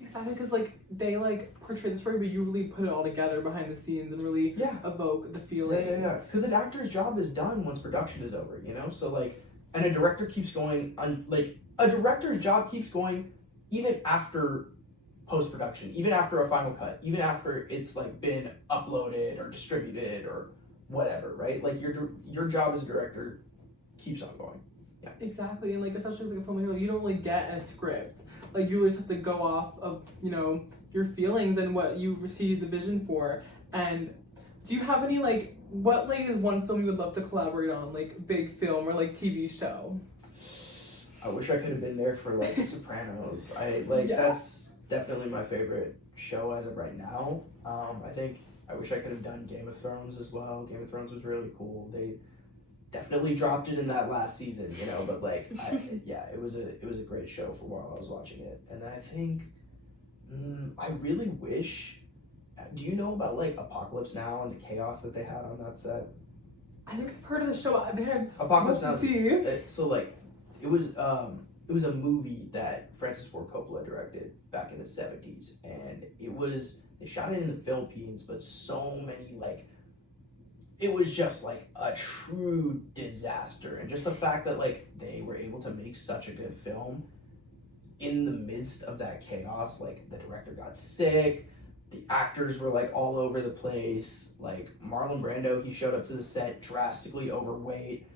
Exactly, because like they like portray the story, but you really put it all together behind the scenes and really evoke the feeling. Yeah. Because an actor's job is done once production is over, you know. So like, and a director keeps going like a director's job keeps going even after post production, even after a final cut, even after it's like been uploaded or distributed or whatever, right? Like your job as a director keeps on going. Yeah. Exactly, and like especially as like a filmmaker, you don't really get a script. Like you always have to go off of, you know, your feelings and what you received the vision for. And do you have any like what like is one film you would love to collaborate on, like big film or like TV show? I wish I could have been there for like The Sopranos. That's definitely my favorite show as of right now. I wish I could have done Game of Thrones as well. Game of Thrones was really cool. They definitely dropped it in that last season, you know, but like it was a great show for while I was watching it. And I think I really wish, do you know about like Apocalypse Now and the chaos that they had on that set? I think I've heard of the show. Apocalypse Now. So like it was a movie that Francis Ford Coppola directed back in the 70s, and they shot it in the Philippines, but so many like it was just like a true disaster. And just the fact that like they were able to make such a good film in the midst of that chaos, like the director got sick, the actors were like all over the place, like Marlon Brando, he showed up to the set drastically overweight.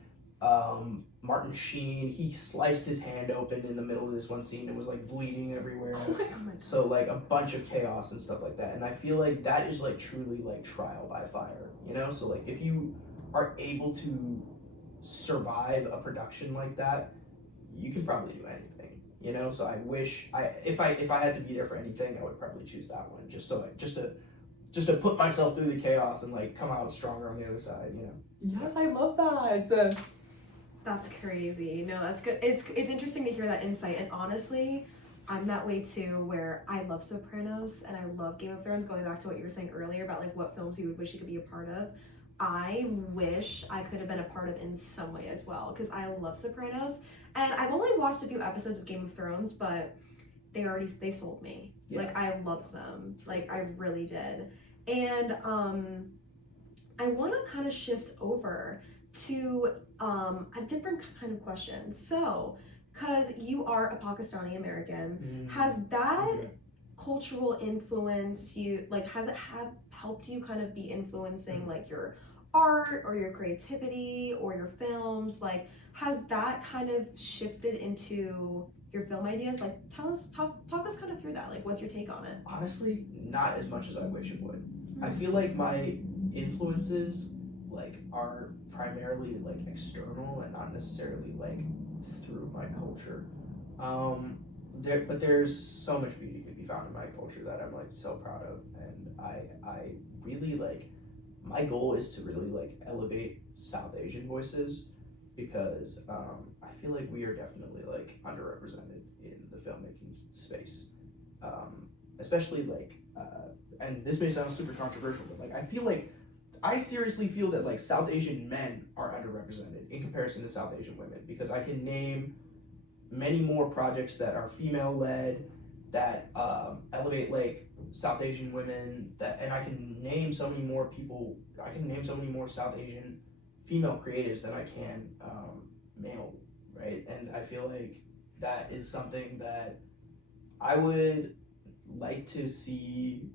Martin Sheen, he sliced his hand open in the middle of this one scene. It was like bleeding everywhere. Oh my God. So like a bunch of chaos and stuff like that. And I feel like that is like truly like trial by fire, you know? So like if you are able to survive a production like that, you can probably do anything, you know? So I wish if I had to be there for anything, I would probably choose that one. Just to put myself through the chaos and like come out stronger on the other side, you know? Yes, I love that. That's crazy. No, that's good. It's interesting to hear that insight. And honestly, I'm that way too, where I love Sopranos and I love Game of Thrones. Going back to what you were saying earlier about like what films you would wish you could be a part of, I wish I could have been a part of in some way as well, because I love Sopranos. And I've only watched a few episodes of Game of Thrones, but they sold me. Yeah. Like I loved them. Like I really did. And I want to kind of shift over to a different kind of question. So, because you are a Pakistani-American, has that cultural influence you, like, has it helped you kind of be influencing like your art or your creativity or your films? Like, has that kind of shifted into your film ideas? Like, talk us kind of through that. Like, what's your take on it? Honestly, not as much as I wish it would. I feel like my influences like are primarily like external and not necessarily like through my culture. But there's so much beauty to be found in my culture that I'm like so proud of, and I really like, my goal is to really like elevate South Asian voices, because I feel like we are definitely like underrepresented in the filmmaking space, especially like and this may sound super controversial, but like I seriously feel that like South Asian men are underrepresented in comparison to South Asian women, because I can name many more projects that are female led, that elevate like South Asian women, that, and I can name so many more people. I can name so many more South Asian female creatives than I can male, right? And I feel like that is something that I would like to see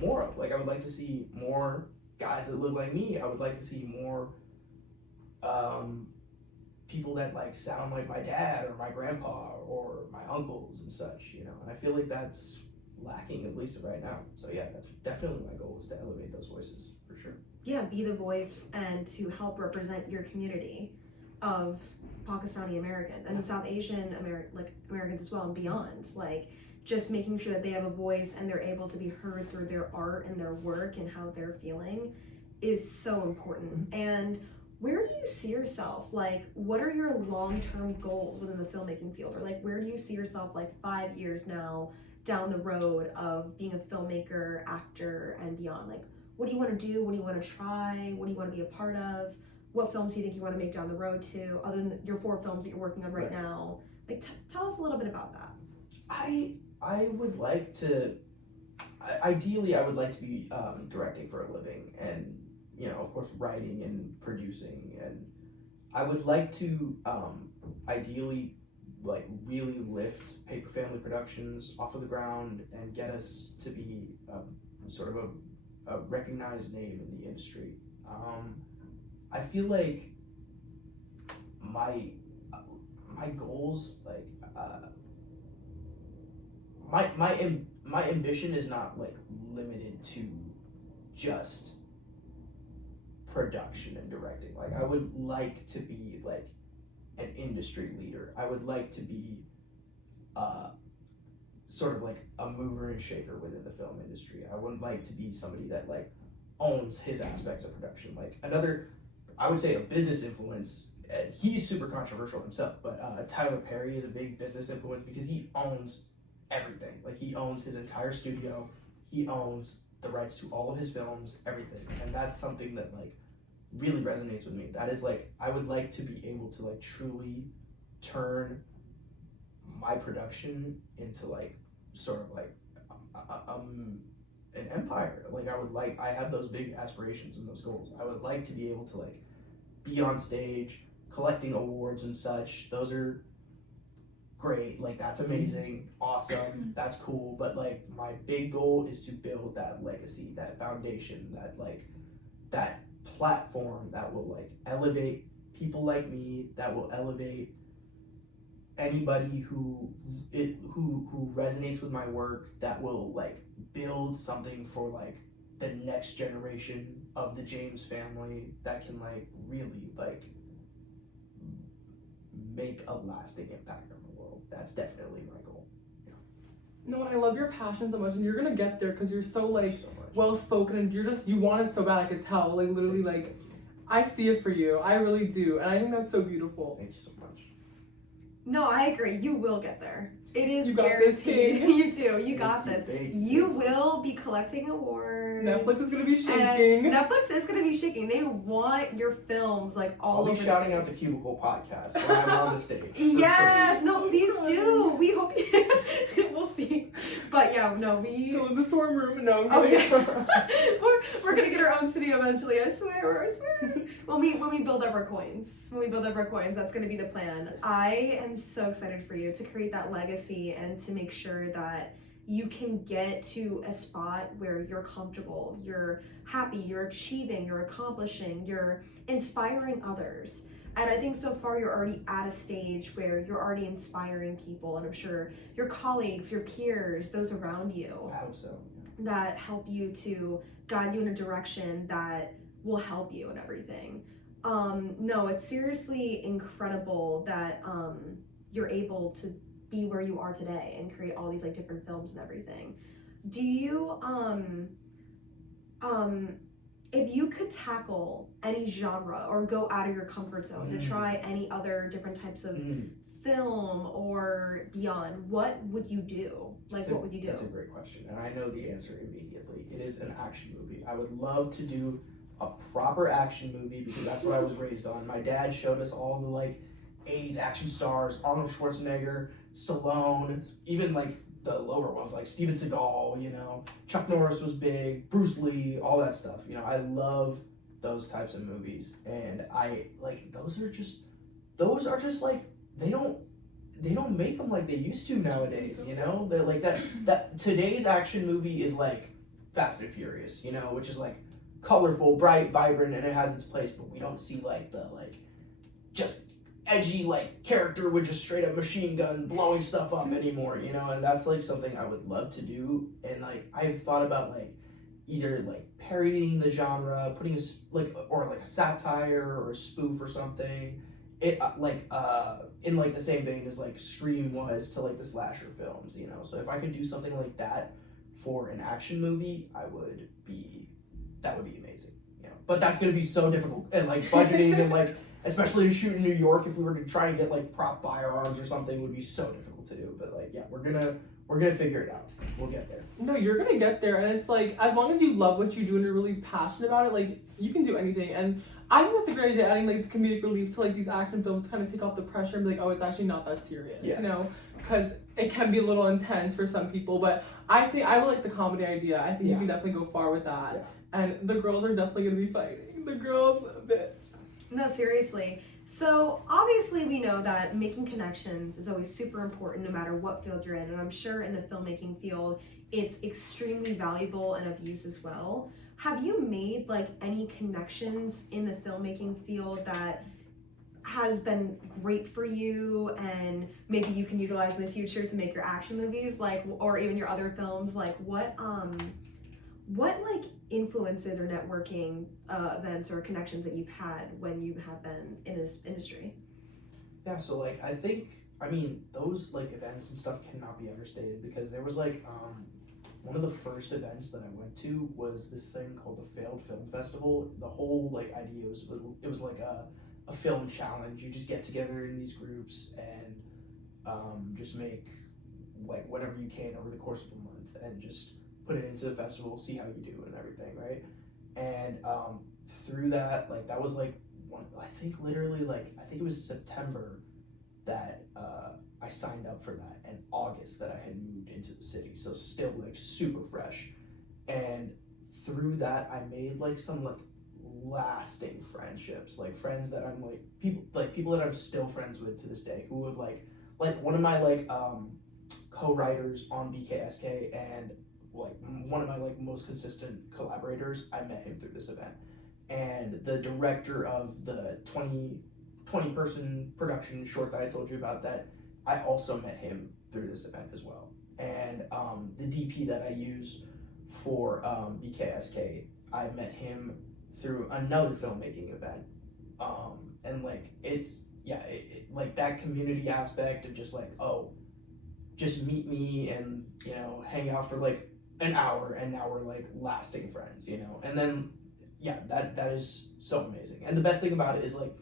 more of. Like, I would like to see more guys that look like me. I would like to see more people that like sound like my dad or my grandpa or my uncles and such, you know. And I feel like that's lacking, at least right now. So yeah, that's definitely my goal, is to elevate those voices for sure. Yeah, be the voice and to help represent your community of Pakistani-Americans and South Asian Americans as well, and beyond. Like, just making sure that they have a voice and they're able to be heard through their art and their work and how they're feeling is so important. And where do you see yourself? Like, what are your long-term goals within the filmmaking field? Or like, where do you see yourself like 5 years now down the road of being a filmmaker, actor, and beyond? Like, what do you want to do? What do you want to try? What do you want to be a part of? What films do you think you want to make down the road too, other than your 4 films that you're working on right now? Like, tell us a little bit about that. I would like to, ideally I would like to be directing for a living, and, you know, of course, writing and producing, and I would like to ideally like really lift Paper Family Productions off of the ground and get us to be sort of a recognized name in the industry. I feel like my goals, like my ambition is not like limited to just production and directing. Like, I would like to be like an industry leader. I would like to be sort of like a mover and shaker within the film industry. I would like to be somebody that like owns his aspects of production. Like, another, I would say, a business influence, and he's super controversial himself, but Tyler Perry is a big business influence because he owns everything. Like, he owns his entire studio, he owns the rights to all of his films, everything. And that's something that like really resonates with me. That is like, I would like to be able to like truly turn my production into like sort of like an empire. Like, I have those big aspirations and those goals. I would like to be able to like be on stage collecting awards and such. Those are great, like that's amazing, awesome, that's cool, but like my big goal is to build that legacy, that foundation, that like that platform that will like elevate people like me, that will elevate anybody who resonates with my work, that will like build something for like the next generation of the James family, that can like really like make a lasting impact on the world. That's definitely my goal. No, and I love your passion so much, and you're gonna get there because you're so like So much. well spoken, and you want it so bad. I could tell. Like, literally, like I see it for you. I really do, and I think that's so beautiful. Thank you so much. No, I agree. You will get there. It is You got this, guaranteed. King. You do. You got Thank this. you. You will be collecting awards. Netflix is gonna be And shaking. Netflix is going to be shaking. They want your films like all I'll over be shouting the out the place. Cubicle podcast when I'm on the stage. for Yes, sure. no, please do. We hope we'll see. But yeah, no, we. So in the storm room, no. I'm Oh kidding. yeah, we're gonna get our own studio eventually. I swear. When we build up our coins, that's gonna be the plan. Yes. I am so excited for you to create that legacy and to make sure that you can get to a spot where you're comfortable, you're happy, you're achieving, you're accomplishing, you're inspiring others. And I think so far you're already at a stage where you're already inspiring people, and I'm sure your colleagues, your peers, those around you, I hope so. that help you to guide you in a direction that will help you and everything. No, it's seriously incredible that you're able to be where you are today and create all these like different films and everything. Do you if you could tackle any genre or go out of your comfort zone to try any other different types of film or beyond, what would you do? Like, what would you do? That's a great question, and I know the answer immediately. It is an action movie. I would love to do a proper action movie because that's what I was raised on. My dad showed us all the like 80s action stars, Arnold Schwarzenegger, Stallone, even like the lower ones, like Steven Seagal, you know, Chuck Norris was big, Bruce Lee, all that stuff. You know, I love those types of movies, and I like those are just like they don't make them like they used to nowadays. You know, they're like that today's action movie is like Fast and Furious, you know, which is like colorful, bright, vibrant, and it has its place, but we don't see like the like just edgy like character with just straight up machine gun blowing stuff up anymore, you know. And that's like something I would love to do, and like I've thought about like either like parodying the genre, putting a satire or a spoof or something. It in like the same vein as like Scream was to like the slasher films, you know. So if I could do something like that for an action movie, that would be amazing, you know. But that's gonna be so difficult, and like budgeting and like especially to shoot in New York, if we were to try and get like prop firearms or something, would be so difficult to do. But like, yeah, we're gonna figure it out. We'll get there. No, you're gonna get there, and it's like as long as you love what you do and you're really passionate about it, like you can do anything. And I think that's a great idea, adding like the comedic relief to like these action films to kind of take off the pressure and be like, oh, it's actually not that serious, you know, because it can be a little intense for some people. But I think I would like the comedy idea. I think you can definitely go far with that, and the girls are definitely gonna be fighting. The girls, bitch. No, seriously. So obviously we know that making connections is always super important no matter what field you're in, and I'm sure in the filmmaking field it's extremely valuable and of use as well. Have you made like any connections in the filmmaking field that has been great for you and maybe you can utilize in the future to make your action movies, like, or even your other films? Like what like influences or networking events or connections that you've had when you have been in this industry? Yeah, so like I mean those like events and stuff cannot be understated, because there was like one of the first events that I went to was this thing called the Failed Film Festival. The whole like idea was it was like a film challenge. You just get together in these groups and just make like whatever you can over the course of a month and just put it into the festival, see how you do and everything, right? And through that, like that was like I think it was September that I signed up for that, and August that I had moved into the city, so still like super fresh. And through that I made like some like lasting friendships, like friends that I'm like people that I'm still friends with to this day, who have like one of my like co-writers on BKSK and like one of my like most consistent collaborators, I met him through this event. And the director of the 20 person production short that I told you about, that I also met him through this event as well. And the DP that I use for BKSK, I met him through another filmmaking event. And like it's like that community aspect of just like, oh, just meet me and, you know, hang out for like an hour, and now we're like lasting friends, you know. And then that is so amazing. And the best thing about it is like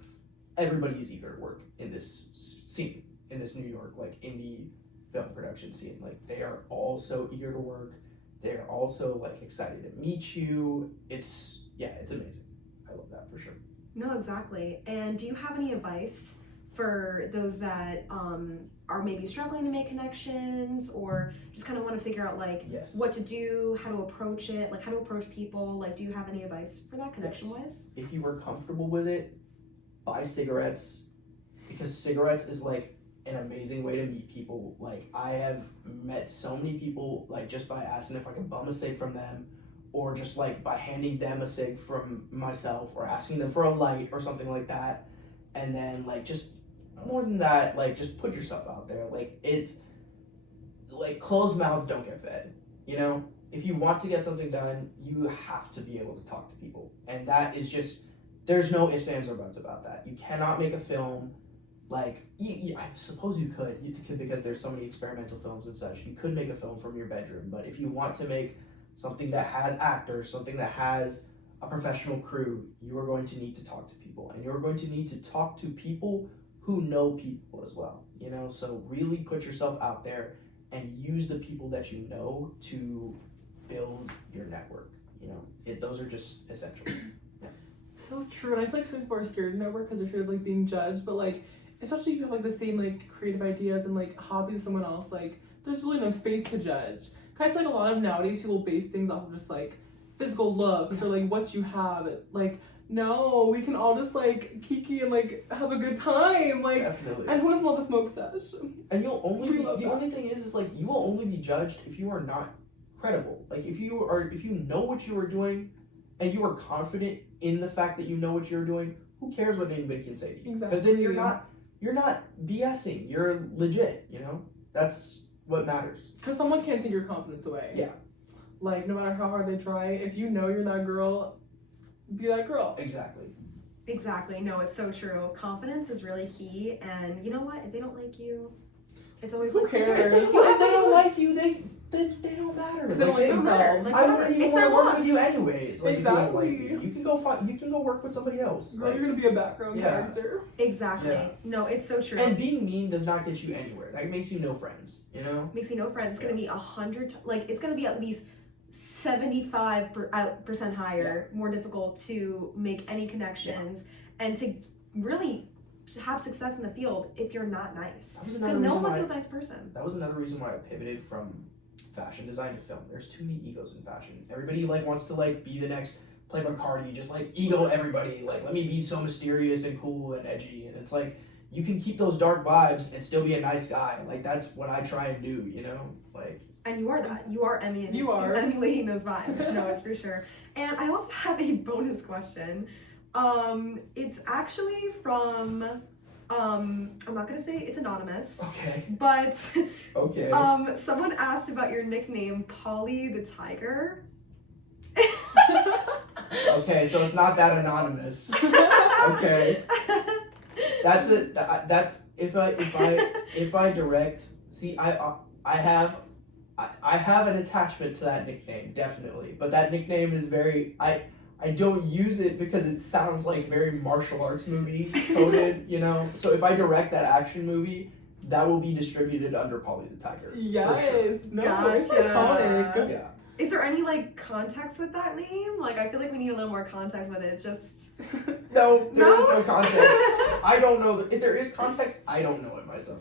everybody is eager to work in this scene, in this New York like indie film production scene. Like they are all so eager to work. They're also like excited to meet you. It's amazing. I love that for sure. No, exactly. And do you have any advice for those that are maybe struggling to make connections, or just kind of want to figure out like what to do, how to approach it, like how to approach people? Like, do you have any advice for that connection wise? If you are comfortable with it, buy cigarettes, because cigarettes is like an amazing way to meet people. Like I have met so many people like just by asking if I can bum a cig from them, or just like by handing them a cig from myself, or asking them for a light or something like that. And then like just more than that, like just put yourself out there. Like it's like closed mouths don't get fed, you know. If you want to get something done, you have to be able to talk to people, and that is just, there's no ifs, ands, or buts about that. You cannot make a film like I suppose you could because there's so many experimental films and such. You could make a film from your bedroom, but if you want to make something that has actors, something that has a professional crew, you are going to need to talk to people, and you're going to need to talk to people who know people as well, you know. So really put yourself out there and use the people that you know to build your network, you know. Those are just essential. So true. And I feel like some people are scared to network because they're scared of like being judged, but like especially if you have like the same like creative ideas and like hobbies as someone else, like there's really no space to judge. I feel like a lot of nowadays people base things off of just like physical looks or like what you have. Like, no, we can all just like kiki and like have a good time. Like, Definitely. and who doesn't love a smoke sesh? And you'll only be, love the that. only thing is like you will only be judged if you are not credible. Like if you know what you are doing and you are confident in the fact that you know what you're doing, who cares what anybody can say to you? Because then you're not BSing. You're legit, you know? That's what matters. Because someone can't take your confidence away. Yeah. Like, no matter how hard they try, if you know you're that girl, be that girl. Exactly. Exactly. No, it's so true. Confidence is really key, and you know what? If they don't like you, it's always Who like, cares? If they don't like you, they don't matter. Because they don't like themselves. Like, I wouldn't even it's want their to work loss. with you anyways. Like, if you don't like Exactly. me. You can go work with somebody else. Girl, Like, you're gonna be a background Yeah. character. Exactly. Yeah. No, it's so true. and being mean does not get you anywhere. That makes you no friends, you know? Makes you no friends. It's gonna be 100. Like it's gonna be at least 75% higher, more difficult to make any connections and to really have success in the field if you're not nice. That was another Because no reason one wants why to be a nice person. that was another reason why I pivoted from fashion design to film. There's too many egos in fashion. Everybody like wants to like be the next Playboy Cardi, just like ego everybody. Like let me be so mysterious and cool and edgy. And it's like you can keep those dark vibes and still be a nice guy. Like that's what I try and do, you know? Like And you are that. You are emulating. You're emulating those vibes. No, it's for sure. And I also have a bonus question. It's actually from I'm not gonna say it's anonymous. okay. But Okay. someone asked about your nickname, Polly the Tiger. Okay, so it's not that anonymous. Okay. That's it. That's if I direct. See, I have an attachment to that nickname, definitely. But that nickname is very I don't use it because it sounds like very martial arts movie coded, you know. So if I direct that action movie, that will be distributed under Polly the Tiger. Yes. No, it's Gotcha. iconic. Yeah. Is there any like context with that name? Like I feel like we need a little more context with it. It's just No, there is No? no context. I don't know. If there is context, I don't know it myself.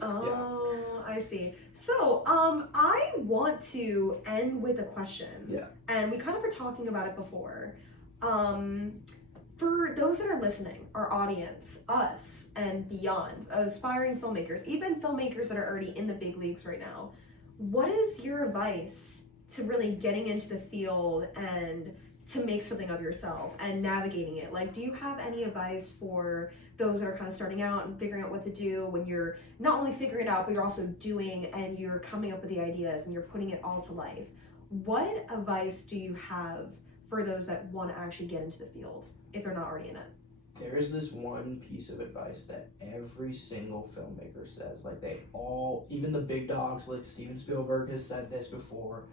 Oh, I see. So, I want to end with a question. Yeah. And we kind of were talking about it before. For those that are listening, our audience, us, and beyond, aspiring filmmakers, even filmmakers that are already in the big leagues right now, what is your advice to really getting into the field and to make something of yourself and navigating it? Like, do you have any advice for those that are kind of starting out and figuring out what to do when you're not only figuring it out, but you're also doing and you're coming up with the ideas and you're putting it all to life? What advice do you have for those that want to actually get into the field if they're not already in it? There is this one piece of advice that every single filmmaker says. Like they all, even the big dogs, like Steven Spielberg has said this before.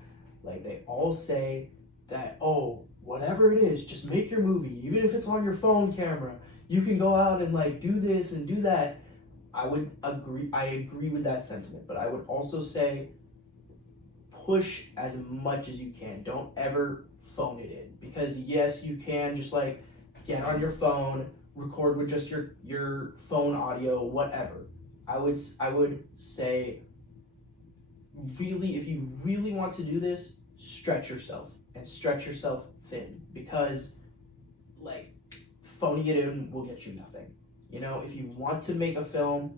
Like they all say that, oh, whatever it is, just make your movie. Even if it's on your phone camera, you can go out and like do this and do that. I agree with that sentiment, but I would also say push as much as you can. Don't ever phone it in, because yes, you can just like get on your phone, record with just your phone audio, whatever. I would say really, if you really want to do this, stretch yourself and stretch yourself thin, because like phoning it in will get you nothing. You know, if you want to make a film,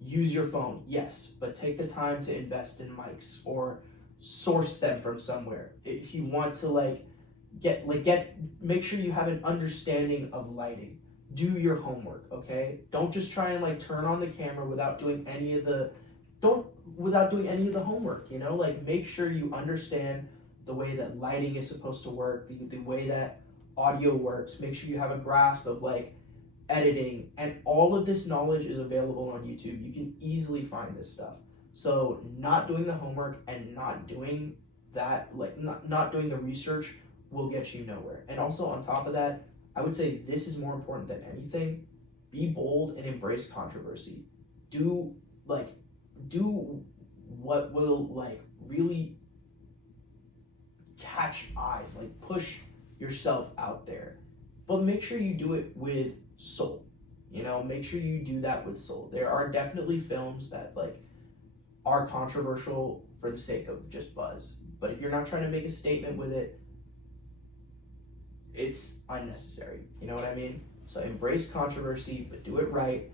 use your phone, yes, but take the time to invest in mics or source them from somewhere. If you want to make sure you have an understanding of lighting. Do your homework, okay? Don't just try and like turn on the camera without doing any of the homework, you know? Like make sure you understand the way that lighting is supposed to work, the way that audio works. Make sure you have a grasp of like editing, and all of this knowledge is available on YouTube. You can easily find this stuff. So not doing the homework and not doing that, like not doing the research will get you nowhere. And also on top of that, I would say this is more important than anything. Be bold and embrace controversy. Do what will like really catch eyes, like push yourself out there. But make sure you do it with soul. You know, make sure you do that with soul. There are definitely films that like are controversial for the sake of just buzz. But if you're not trying to make a statement with it, it's unnecessary. You know what I mean? So embrace controversy, but do it right.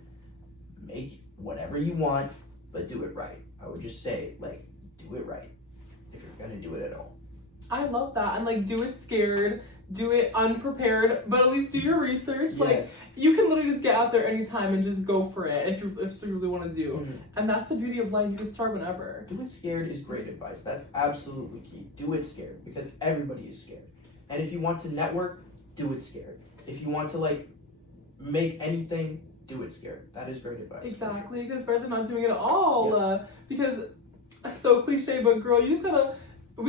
Make whatever you want, but do it right. I would just say, like, do it right if you're gonna do it at all. I love that. And like, do it scared, do it unprepared, but at least do your research. Like, you can literally just get out there anytime and just go for it if you really want to do. Mm-hmm. And that's the beauty of life. You can start whenever. Do it scared is great advice. That's absolutely key. Do it scared because everybody is scared. And if you want to network, do it scared. If you want to like make anything, do it scared. That is great advice. Exactly, because better than not doing it at all. Yeah. Because so cliche, but girl, you just gotta. You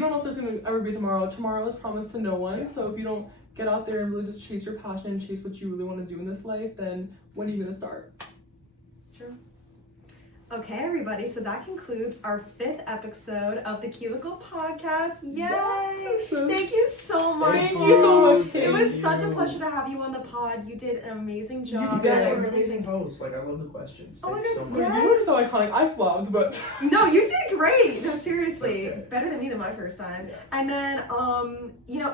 don't know if there's gonna ever be tomorrow. Tomorrow is promised to no one. Yeah. So if you don't get out there and really just chase your passion, chase what you really want to do in this life, then when are you gonna start? True. Okay, everybody, so that concludes our 5th episode of the Cubicle Podcast. Yay! Yes. Thank you so much. Thank you so much, Kate. It was such a pleasure to have you on the pod. You did an amazing job. You guys Yeah. were an amazing host. Like, I love the questions. Oh my Thank you so God, much. yes. You were so iconic. I flopped, but No, you did great. No, seriously, Okay. better than me than my first time. Yeah. And then,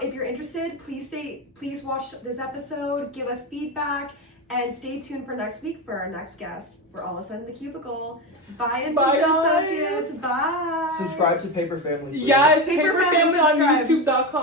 if you're interested, please watch this episode, give us feedback, and stay tuned for next week for our next guest. We're all of a sudden the Cubicle. Bye, Bye, Antiques guys. Associates. Bye. Subscribe to Paper Family. Please. yes, Paper Paper Family Family on subscribe. YouTube.com.